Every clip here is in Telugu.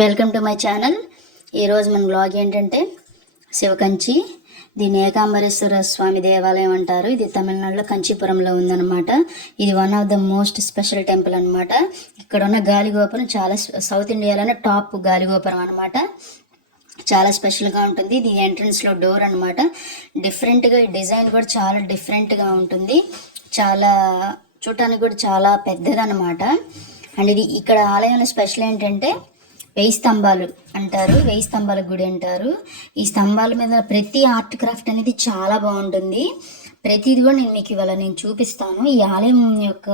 Welcome to my channel. ఈరోజు మన బ్లాగ్ ఏంటంటే శివకంచి. దీన్ని ఏకాంబరేశ్వర స్వామి దేవాలయం అంటారు. ఇది తమిళనాడులో కంచీపురంలో ఉందన్నమాట. ఇది one of the most special temple అనమాట. ఇక్కడ ఉన్న గాలిగోపురం చాలా సౌత్ ఇండియాలోనే టాప్ గాలిగోపురం అనమాట. చాలా స్పెషల్గా ఉంటుంది. ఇది ఎంట్రన్స్లో డోర్ అనమాట. డిఫరెంట్గా డిజైన్ కూడా చాలా డిఫరెంట్గా ఉంటుంది. చాలా చూడటానికి కూడా చాలా పెద్దదన్నమాట. అండ్ ఇది ఇక్కడ ఆలయంలో స్పెషల్ ఏంటంటే 1000 స్తంభాలు అంటారు. 1000 స్తంభాల గుడి అంటారు. ఈ స్తంభాల మీద ప్రతి ఆర్ట్ క్రాఫ్ట్ అనేది చాలా బాగుంటుంది. ప్రతిది కూడా మీకు ఇవాళ చూపిస్తాను. ఈ ఆలయం యొక్క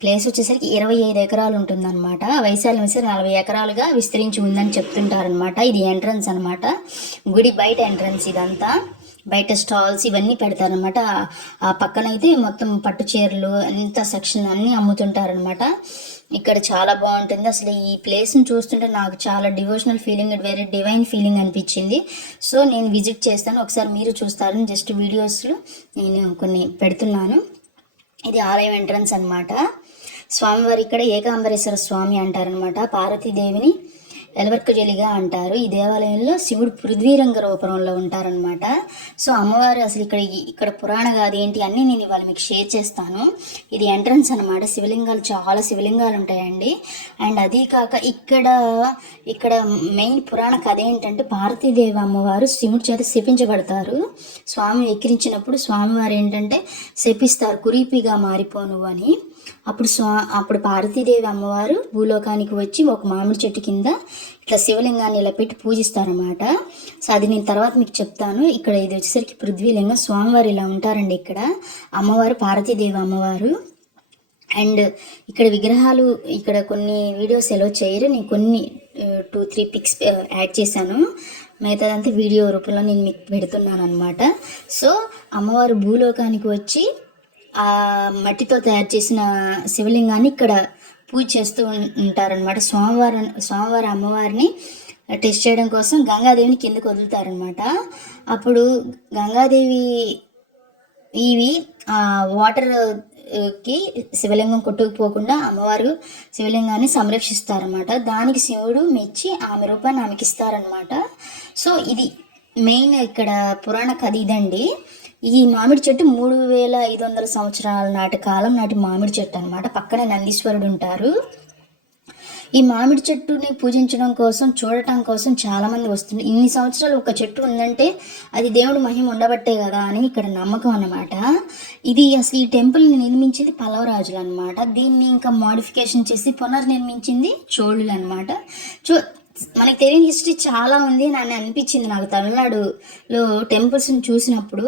ప్లేస్ వచ్చేసరికి 25 ఎకరాలు ఉంటుందన్నమాట. వైశాల్యం వచ్చేసి 40 ఎకరాలుగా విస్తరించి ఉందని చెప్తుంటారనమాట. ఇది ఎంట్రన్స్ అనమాట. గుడి బయట ఎంట్రన్స్ ఇదంతా. బయట స్టాల్స్ ఇవన్నీ పెడతారనమాట. ఆ పక్కనైతే మొత్తం పట్టు చీరలు అంత సెక్షన్ అన్నీ అమ్ముతుంటారనమాట. ఇక్కడ చాలా బాగుంటుంది. అసలు ఈ ప్లేస్ని చూస్తుంటే నాకు చాలా devotional feeling, very divine feeling అనిపించింది. సో నేను విజిట్ చేస్తాను, ఒకసారి మీరు చూస్తారని జస్ట్ వీడియోస్లో నేను కొన్ని పెడుతున్నాను. ఇది ఆలయం ఎంట్రన్స్ అనమాట. స్వామివారి ఇక్కడ ఏకాంబరేశ్వర స్వామి అంటారనమాట. పార్వతీదేవిని ఎలవర్కజలిగా అంటారు. ఈ దేవాలయంలో శివుడు పృథ్వీరంగ రూపంలో ఉంటారనమాట. సో అమ్మవారు అసలు ఇక్కడ పురాణ గాథ ఏంటి అన్నీ నేను ఇవాళ మీకు షేర్ చేస్తాను. ఇది ఎంట్రన్స్ అనమాట. శివలింగాలు చాలా శివలింగాలు ఉంటాయండి. అండ్ అదీ కాక ఇక్కడ మెయిన్ పురాణ కథ ఏంటంటే పార్వతీదేవి అమ్మవారు శివుడి చేత శపించబడతారు. స్వామి ఎక్కిరించినప్పుడు స్వామివారు ఏంటంటే శపిస్తారు, కురీపిగా మారిపోను అని. అప్పుడు పార్వతీదేవి అమ్మవారు భూలోకానికి వచ్చి ఒక మామిడి చెట్టు కింద ఇట్లా శివలింగాన్ని ఇలా పెట్టి పూజిస్తారన్నమాట. సో అది నేను తర్వాత మీకు చెప్తాను. ఇక్కడ ఇది వచ్చేసరికి పృథ్వీలింగం. స్వామివారు ఇలా ఉంటారండి. ఇక్కడ అమ్మవారు పార్వతీదేవి అమ్మవారు. అండ్ ఇక్కడ విగ్రహాలు ఇక్కడ కొన్ని వీడియోస్ ఎలా చేయరు, నేను కొన్ని 2-3 పిక్స్ యాడ్ చేశాను. మిగతాదంతా వీడియో రూపంలో నేను మీకు పెడుతున్నాను అనమాట. సో అమ్మవారు భూలోకానికి వచ్చి ఆ మట్టితో తయారు చేసిన శివలింగాన్ని ఇక్కడ పూజ చేస్తూ ఉంటారనమాట. స్వామివారి అమ్మవారిని టెస్ట్ చేయడం కోసం గంగాదేవిని కిందకు వదులుతారనమాట. అప్పుడు గంగాదేవి ఇవి వాటర్కి శివలింగం కొట్టుకుపోకుండా అమ్మవారు శివలింగాన్ని సంరక్షిస్తారనమాట. దానికి శివుడు మెచ్చి ఆమె రూపాన్ని ఆమెకి ఇస్తారనమాట. సో ఇది మెయిన్ ఇక్కడ పురాణ కథ ఇదండి. ఈ మామిడి చెట్టు 3500 సంవత్సరాల కాలం నాటి మామిడి చెట్టు అనమాట. పక్కనే నందీశ్వరుడు ఉంటారు. ఈ మామిడి చెట్టుని పూజించడం కోసం, చూడటం కోసం చాలామంది వస్తుంటారు. ఇన్ని సంవత్సరాలు ఒక చెట్టు ఉందంటే అది దేవుడు మహిమ ఉండబట్టే కదా అని ఇక్కడ నమ్మకం అన్నమాట. ఇది అసలు ఈ టెంపుల్ని నిర్మించింది పల్లవరాజులు అనమాట. దీన్ని ఇంకా మోడిఫికేషన్ చేసి పునర్నిర్మించింది చోళులు అనమాట. మనకి తెలియని హిస్టరీ చాలా ఉంది అని అనిపించింది నాకు తమిళనాడులో టెంపుల్స్ని చూసినప్పుడు.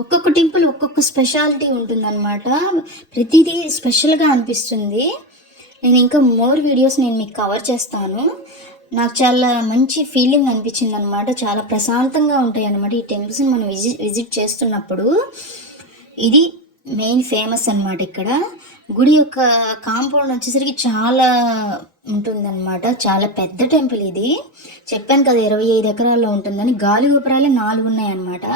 ఒక్కొక్క టెంపుల్ ఒక్కొక్క స్పెషాలిటీ ఉంటుందన్నమాట. ప్రతిదీ స్పెషల్గా అనిపిస్తుంది. నేను ఇంకా మోర్ వీడియోస్ నేను మీకు కవర్ చేస్తాను. నాకు చాలా మంచి ఫీలింగ్ అనిపించింది అనమాట. చాలా ప్రశాంతంగా ఉంటాయి అన్నమాట ఈ టెంపుల్స్ని మనం విజిట్ చేస్తున్నప్పుడు. ఇది మెయిన్ ఫేమస్ అనమాట. ఇక్కడ గుడి యొక్క కాంపౌండ్ వచ్చేసరికి చాలా ఉంటుందన్నమాట. చాలా పెద్ద టెంపుల్ ఇది. చెప్పాను కదా 25 ఎకరాల్లో ఉంటుందని. గాలిగోపురాలు 4 ఉన్నాయన్నమాట.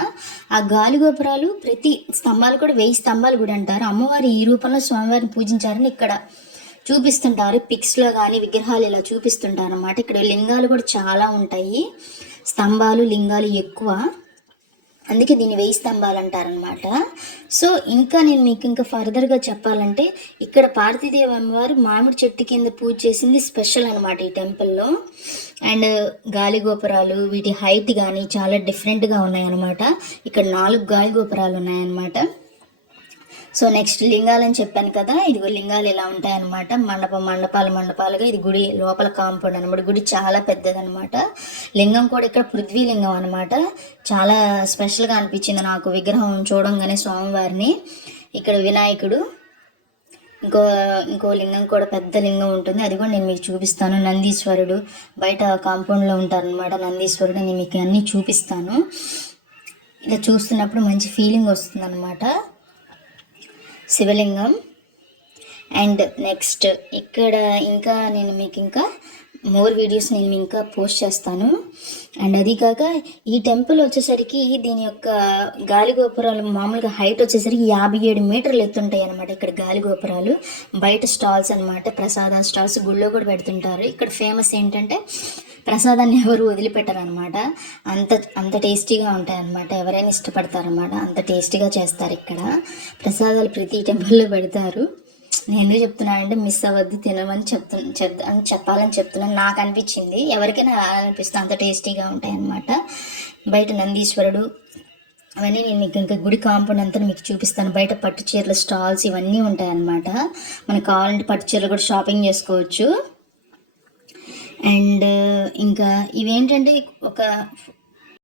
ఆ గాలిగోపురాలు ప్రతి స్తంభాలు కూడా 1000 స్తంభాలు కూడా అంటారు. అమ్మవారి ఈ రూపంలో స్వామివారిని పూజించారని ఇక్కడ చూపిస్తుంటారు. పిక్స్లో కానీ విగ్రహాలు ఇలా చూపిస్తుంటారు అన్నమాట. ఇక్కడ లింగాలు కూడా చాలా ఉంటాయి. స్తంభాలు లింగాలు ఎక్కువ, అందుకే దీన్ని 1000 స్తంభాలు అంటారనమాట. సో ఇంకా నేను మీకు ఇంకా ఫర్దర్గా చెప్పాలంటే ఇక్కడ పార్వతీదేవి అమ్మవారు మామిడి చెట్టు కింద పూజ చేసింది స్పెషల్ అనమాట ఈ టెంపుల్లో. అండ్ గాలిగోపురాలు వీటి హైట్ కానీ చాలా డిఫరెంట్గా ఉన్నాయన్నమాట. ఇక్కడ 4 గాలిగోపురాలు ఉన్నాయన్నమాట. సో నెక్స్ట్ లింగాలని చెప్పాను కదా, ఇదిగో లింగాలు ఇలా ఉంటాయన్నమాట. మండపాలుగా ఇది గుడి లోపల కాంపౌండ్ అనమాట. గుడి చాలా పెద్దదనమాట. లింగం కూడా ఇక్కడ పృథ్వీలింగం అనమాట. చాలా స్పెషల్గా అనిపించింది నాకు విగ్రహం చూడంగానే స్వామివారిని. ఇక్కడ వినాయకుడు, ఇంకో లింగం కూడా పెద్ద లింగం ఉంటుంది. అది కూడా నేను మీకు చూపిస్తాను. నందీశ్వరుడు బయట కాంపౌండ్లో ఉంటారనమాట. నందీశ్వరుడు నేను మీకు అన్నీ చూపిస్తాను. ఇలా చూస్తున్నప్పుడు మంచి ఫీలింగ్ వస్తుంది అనమాట. శివలింగం. అండ్ నెక్స్ట్ ఇక్కడ ఇంకా నేను మీకు ఇంకా మోర్ వీడియోస్ నేను ఇంకా పోస్ట్ చేస్తాను. అండ్ అది కాక ఈ టెంపుల్ వచ్చేసరికి దీని యొక్క గాలి గోపురాలు మామూలుగా హైట్ వచ్చేసరికి 57 మీటర్లు ఎత్తుంటాయి అనమాట. ఇక్కడ గాలి గోపురాలు బయట స్టాల్స్ అనమాట, ప్రసాద స్టాల్స్ గుళ్ళో కూడా పెడుతుంటారు. ఇక్కడ ఫేమస్ ఏంటంటే ప్రసాదాన్ని ఎవరు వదిలిపెట్టారనమాట. అంత అంత టేస్టీగా ఉంటాయన్నమాట. ఎవరైనా ఇష్టపడతారనమాట, అంత టేస్టీగా చేస్తారు ఇక్కడ. ప్రసాదాలు ప్రతి టెంపుల్లో పెడతారు. నేను ఎందుకు చెప్తున్నానంటే మిస్ అవ్వద్దు, తినమని చెప్పాలని చెప్తున్నాను. నాకు అనిపించింది, ఎవరికైనా అనిపిస్తుంది, అంత టేస్టీగా ఉంటాయి అన్నమాట. బయట నందీశ్వరుడు అవన్నీ నేను మీకు ఇంకా గుడి కాంపౌండ్ అంతా మీకు చూపిస్తాను. బయట పట్టు చీరల స్టాల్స్ ఇవన్నీ ఉంటాయన్నమాట. మనకు కావాలంటే పట్టు చీరలు కూడా షాపింగ్ చేసుకోవచ్చు. అండ్ ఇంకా ఇవేంటంటే ఒక